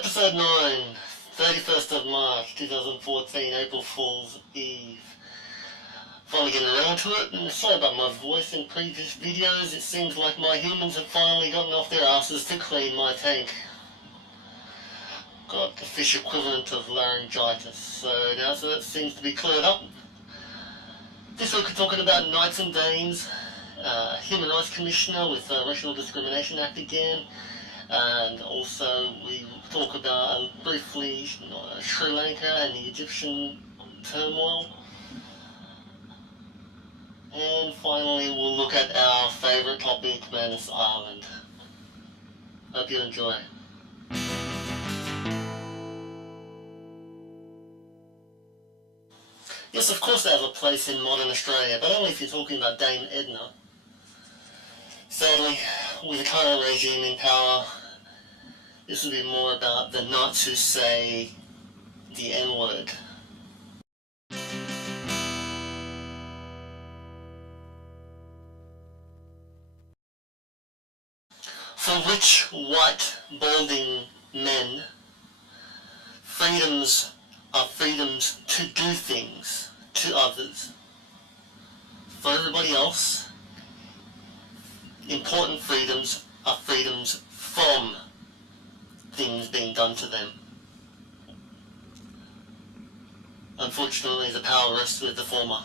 Episode 9, 31st of March 2014, April Fool's Eve. Finally getting around to it, and sorry about my voice in previous videos. It seems like my humans have finally gotten off their asses to clean my tank. Got the fish equivalent of laryngitis, so now that seems to be cleared up. This week we're talking about Knights and Danes, Human Rights Commissioner with the Racial Discrimination Act again, and also we talk about briefly Sri Lanka and the Egyptian turmoil. And finally we'll look at our favourite topic, Manus Island. Hope you enjoy. Yes, of course they have a place in modern Australia, but only if you're talking about Dame Edna. Sadly, with the current regime in power, this will be more about the Knights who say the N-word. For rich, white, balding men, freedoms are freedoms to do things to others. For everybody else, important freedoms are freedoms from things being done to them. Unfortunately, the power rests with the former.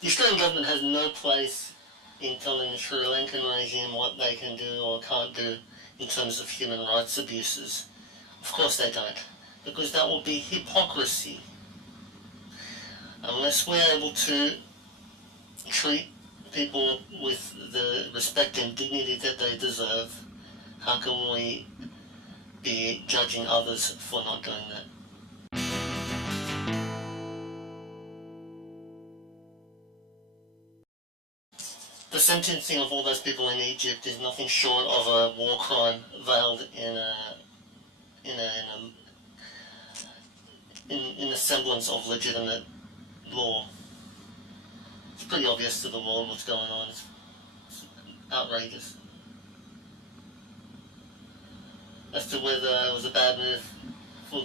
The Australian government has no place in telling the Sri Lankan regime what they can do or can't do in terms of human rights abuses. Of course they don't, because that will be hypocrisy. Unless we're able to treat people with the respect and dignity that they deserve, how can we be judging others for not doing that? The sentencing of all those people in Egypt is nothing short of a war crime veiled in a semblance of legitimate law. It's pretty obvious to the world what's going on. It's outrageous. As to whether it was a bad move for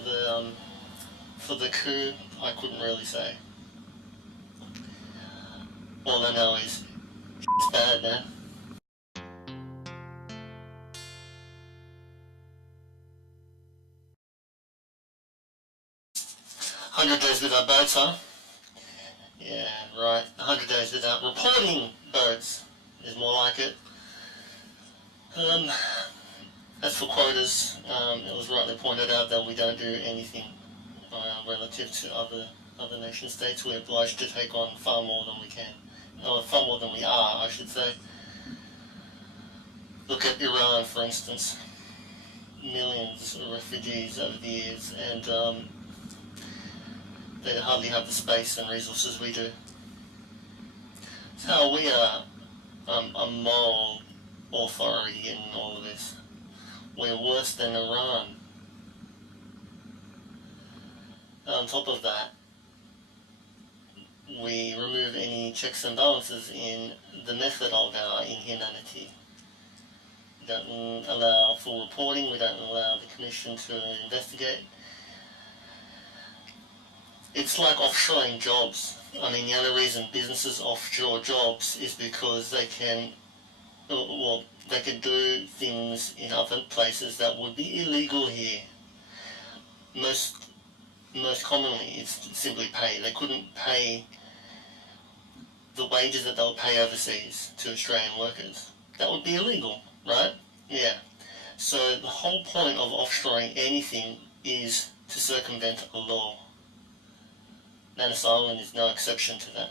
the coup, I couldn't really say. All I know is it's bad, man. "100 days without birds, huh?" Yeah, right. 100 days without reporting birds is more like it. As for quotas, it was rightly pointed out that we don't do anything relative to other nation states. We're obliged to take on far more than we can. Or far more than we are, I should say. Look at Iran, for instance. Millions of refugees over the years, and they hardly have the space and resources we do. So we are a moral authority in all of this. We're worse than Iran. On top of that, we remove any checks and balances in the method of our inhumanity. We don't allow full reporting, we don't allow the Commission to investigate. It's like offshoring jobs. I mean, the only reason businesses offshore jobs is because they can do things in other places that would be illegal here. Most commonly, it's simply pay. They couldn't pay the wages that they'll pay overseas to Australian workers. That would be illegal, right? Yeah. So the whole point of offshoring anything is to circumvent a law. Manus Island is no exception to that.